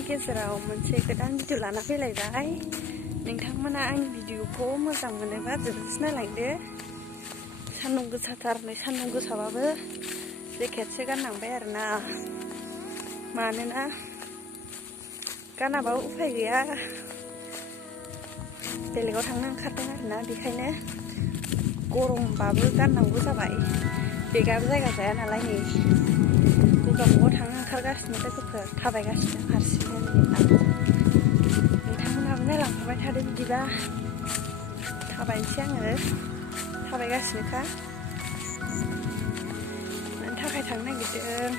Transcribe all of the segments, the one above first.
नोंथांमोननि गेजेराव मोनसे गोदान भिडिअ लाना फैलायबाय। नोंथांमोना आंनि भिडिअखौ मोजां मोनोबा जोबोद नायलांदो। सान्दुं गोसाथार, नै सान्दुं गोसाबाबो जेकेटसो गाननांबाय आरोना, मानोना गानाबा उफाय गैया, बेलेगाव थांनो ओंखारदों आरोना, बेखायनो गरमबाबो गाननांगौ जाबाय। बेगाबो जायगा जाया नालाय, नै गोगामुगाव थांनो ओंखारगासिनो लोगोफोर, थाबायगासिनो हारसिंनो। नोंथांमोनहाबो नायलांफाबाय थादो, बिदिबा थाबायनोसै आङो, थाबायगासिनोखा। मानि थाखाय थांनो नागिरदों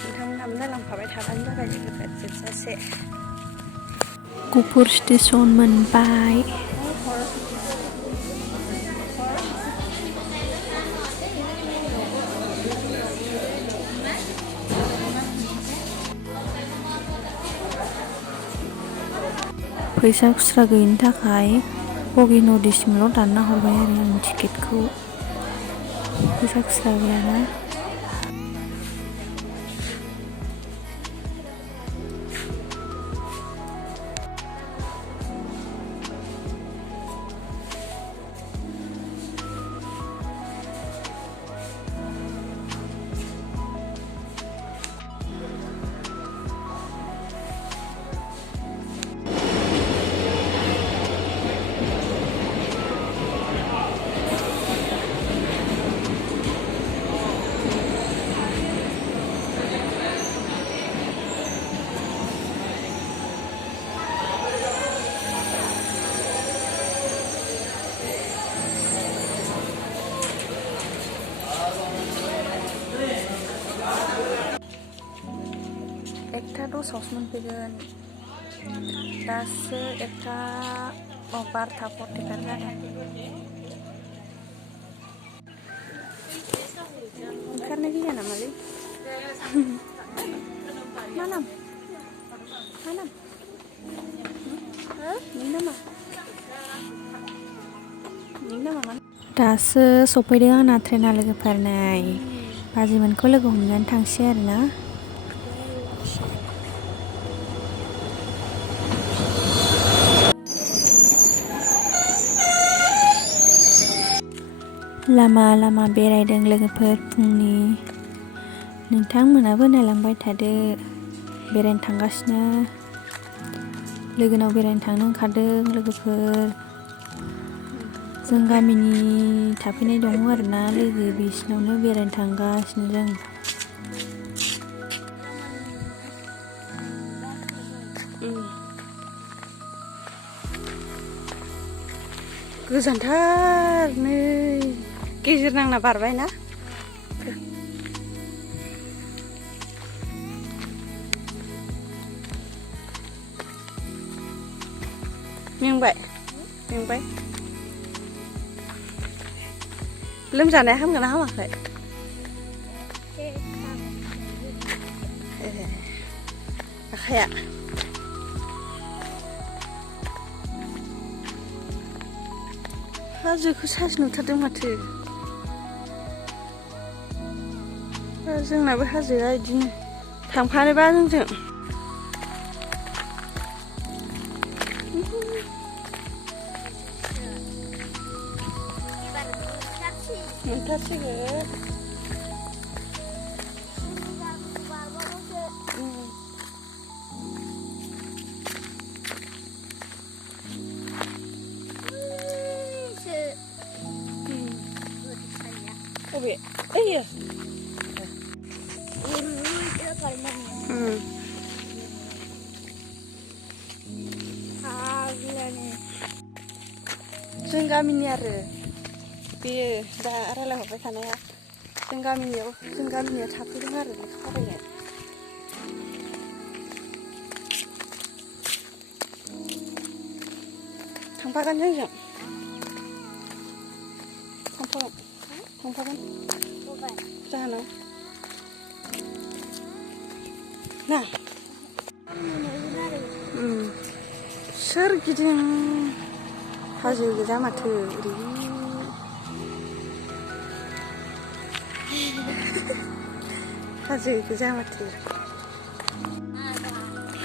नोंथांमोनहाबो नायलांफाबाय थाबानो जाबाय लोगोफोर जोबजासे। गफुर स्टेसन मोनबाय। फैसा खुस्रा गैयिनि थाखाय बगि नदिसिमल' दानना हरबाय आरो आं टिकेटखौ। फैसा खुस्रा गैयाना। एकथा दसावसो मोनफैगोन, दासो एकथा 12:45 जादों। ओंखारनो गिया नामालै? मा नाम? मा नाम? नोंनि नामा? नोंनि नामा मा? दासो सफैदों आंना ट्रेना लोगोफोर। नै बाजैमोनखौ लोगो हमनानै थांसै आरोना। लामा लामा बेरायदों लोगोफोर फुंनि। नोंथांमोनाबो नायलांबाय थादो। बेरायनो थांगासिनो, लोगोनाव बेरायनो थांनो ओंखारदों लोगोफोर। जों गामिनि थाफैनाय दङ आरोना लोगो, बिसिनावनो बेरायनो थांगासिनो जों। गोजानथार, नै गेजेर नांना बारबायना। मेंबाय? लोमजानाया हामगोन ना हामाखै? आखाया हाजोखौ साइस नुथारदों माथो। जोंनाबो हाजोआ बिदिनो, थांफानोबा जोंजों। मोनथारसिगोन। अबे? ओइयो। जों गामिनि आरो बेयो दा रायलायहरबाय थानाया, जों गामिनियाव थाफैदों आरो लेखा फरायनो। थांफागोन जोंजों? थांफागोन जाहोनाव ना? सोरगिदिं हाजो गोजा माथो, ओरै हाजो गोजा माथो।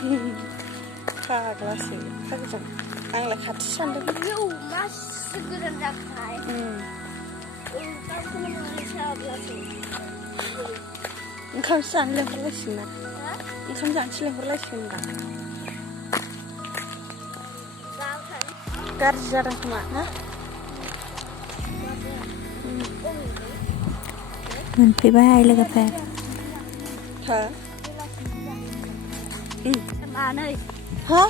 फाग्लासो फाग्लाजों आंलाय खाथि सानदों Yo, masih gerak jakai. Kamu mau siapa sih? ओंखाम जानो लेंहरलायसिगोन ना ओंखाम जानोसो लेंहरलायसिगोन दा गाज्रि जादों खोमा ना मोनफैबाय लोगोफोर हो Mana? हा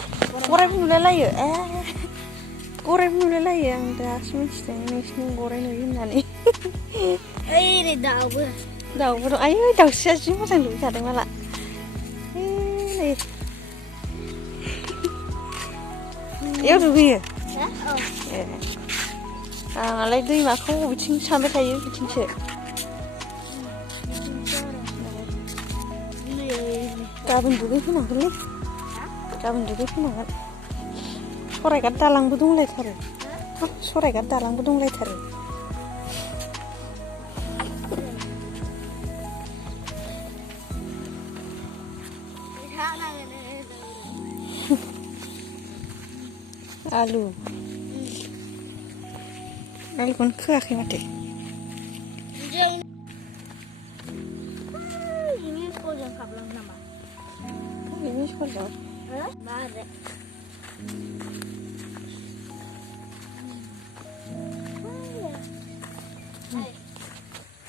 गरायबो नुलायलायो ए गरायबो नुलायलायो आं दासो मिथिदों नोंसिनि गराय नुयो होननानै Ini daun. दाउबो दं आयै दाउस्रिया जि मोजां दुगैखादों माला नै इयाव दुगैयो Oh. ए आंहालाय दैमाखौ बबेथिं सानबाय थायो बिथिंसो गाबोन दुगैफैनांगोनलै गाबोन दुगैफैनांगोन सरायघाट दालांबो दंलायथारो सरायघाट दालांबो दंलायथारो आलु आलुखौनो खोआखै माथो Ini kau kablang nama. ini sekolah Mare.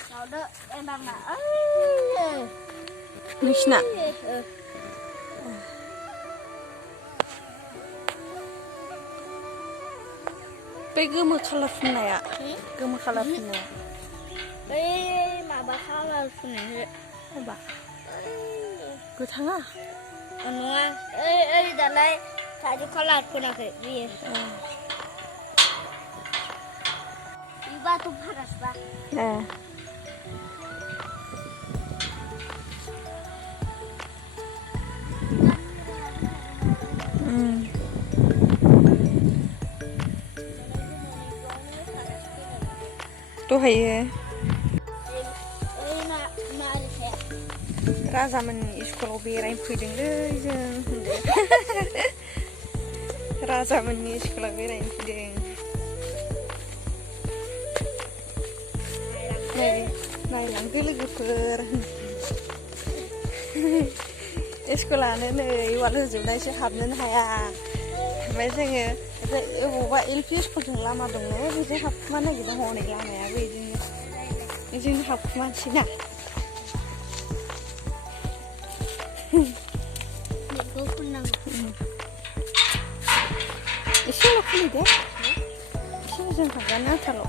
Kau dah emang nak. nोंसिना बै गोमो खालार फुननाया गोमो खालार फुननाया Maba kalah sini. माबा गोथाङा Nua. Dalai kaju kalah pun aku dia. Iba tu panas bah. ए दहायो राजामोननि स्कुलाव बेरायनो फैदोंलै जों राजामोननि स्कुलाव बेरायनो फैदों नायलांदो लोगोफोर स्कुलानो नै वाल होजोबनायसो हाबनोनो हाया ओमफ्राय जोङो अबावबा एलपि स्कुलजों लामा दङ बेजों हाबखुमा नागिरदों हनै लामायाबो बिदिनो हाबखुमानोसै ना एसेल' खुलिदो एसे मोजां हाबजानो आन्थाल'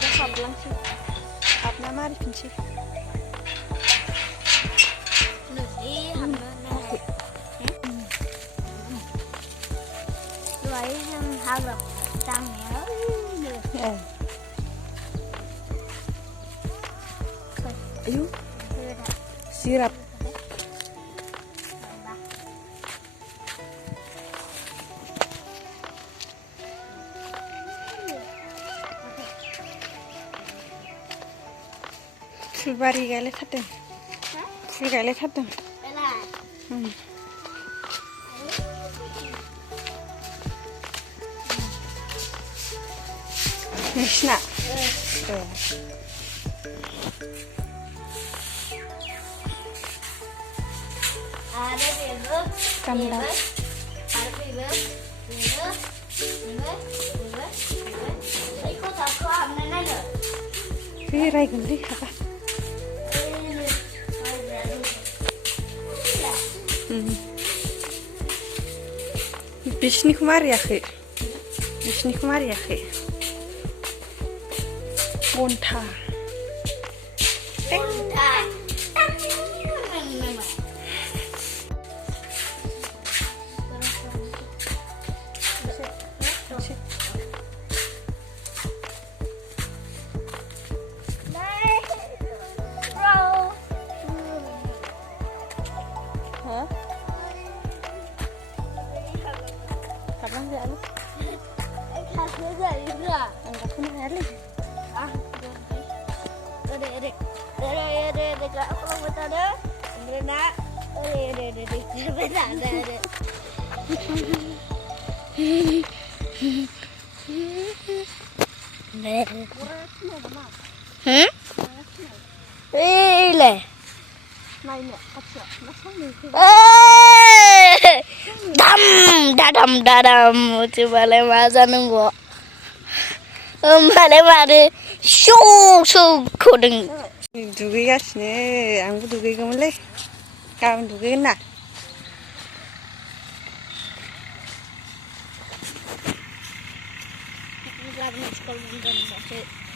दा हाबलांसै हाबना मारिफिनसै ayo sirap फुलबारि गायलायथारदों फुल गायलायथारदों नोंसिना गान्दा बेरायगोनलै हाबा बिसिनिखौ मारियाखै घन्टा Dadam cobalah masa nunggu malah malah show kodeng दुगैगासिनो आंबो दुगैगौमोनलै गाबोन दुगैगोन ना Sekolah